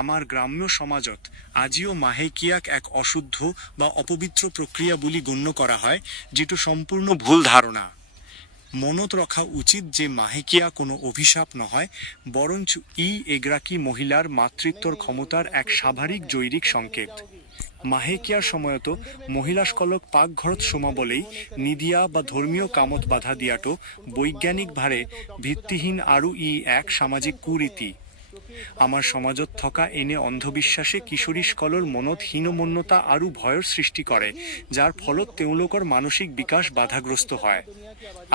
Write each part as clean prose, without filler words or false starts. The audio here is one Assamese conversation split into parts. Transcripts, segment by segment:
আমাৰ গ্ৰাম্য সমাজত আজিও মাহেকীয়াক এক অশুদ্ধ বা অপবিত্ৰ প্ৰক্ৰিয়া বুলি গণ্য কৰা হয়, যিটো সম্পূৰ্ণ ভুল ধাৰণা। মনত ৰখা উচিত যে মাহেকীয়া কোনো অভিশাপ নহয়, বৰঞ্চ ই এগৰাকী মহিলাৰ মাতৃত্বৰ ক্ষমতাৰ এক স্বাভাৱিক জৈৱিক সংকেত। মাহেকীয়াৰ সময়তো মহিলাসকলক পাকঘৰত সোমাবলৈ নিদিয়া বা ধৰ্মীয় কামত বাধা দিয়াটো বৈজ্ঞানিকভাৱে ভিত্তিহীন আৰু ই এক সামাজিক কুৰীতি। আমাৰ সমাজত থকা এনে অন্ধবিশ্বাসে কিশোৰীসকলৰ মনত হীনমন্যতা আৰু ভয়ৰ সৃষ্টি কৰে, যাৰ ফলত তেওঁলোকৰ মানসিক বিকাশ বাধাগ্ৰস্ত হয়।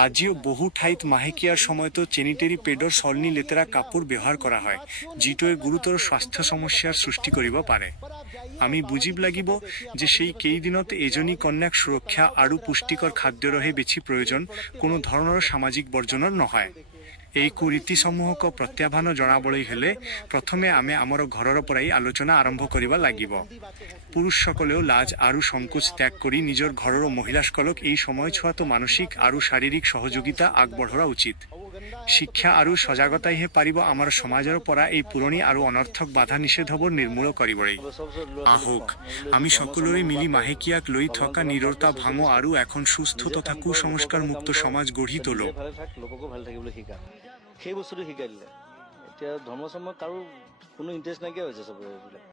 আজিও বহু ঠাইত মাহেকীয়াৰ সময়তো চেনিটেৰী পেডৰ সলনি লেতেৰা কাপোৰ ব্যৱহাৰ কৰা হয়, যিটোৱে গুৰুতৰ স্বাস্থ্য সমস্যাৰ সৃষ্টি কৰিব পাৰে। আমি বুজিব লাগিব যে সেই কেইদিনত এজনী কন্যাক সুৰক্ষা আৰু পুষ্টিকৰ খাদ্যৰহে বেছি প্ৰয়োজন, কোনো ধৰণৰ সামাজিক বৰ্জনৰ নহয়। এই কুৰীতিসমূহক প্ৰত্যাহ্বান জনাবলৈ হ'লে প্ৰথমে আমি আমাৰ ঘৰৰ পৰাই আলোচনা আৰম্ভ কৰিব লাগিব। পুৰুষসকলেও লাজ আৰু সংকোচ ত্যাগ কৰি নিজৰ ঘৰৰ মহিলাসকলক এই সময়ছোৱাতো মানসিক আৰু শাৰীৰিক সহযোগিতা আগবঢ়োৱা উচিত। শিক্ষা আৰু সজাগতাইহে পাৰিব আমাৰ সমাজৰ পৰা এই পুৰণি আৰু অনৰ্থক বাধা নিষেধবোৰ নিৰ্মূল কৰিবলৈ। আহক আমি সকলোৱে মিলি মাহেকীয়াক লৈ থকা নিৰৱতা ভাঙো আৰু এখন সুস্থ তথা কুসংস্কাৰমুক্ত সমাজ গঢ়ি তোলো। লোককো ভালে থাকিবলৈ শিকা, সেই বস্তুটো শিকাই দিলে। এতিয়া ধৰ্ম চৰ্ম কাৰো কোনো ইণ্টাৰেষ্ট নাইকিয়া হৈছে চবৰে এইবিলাক।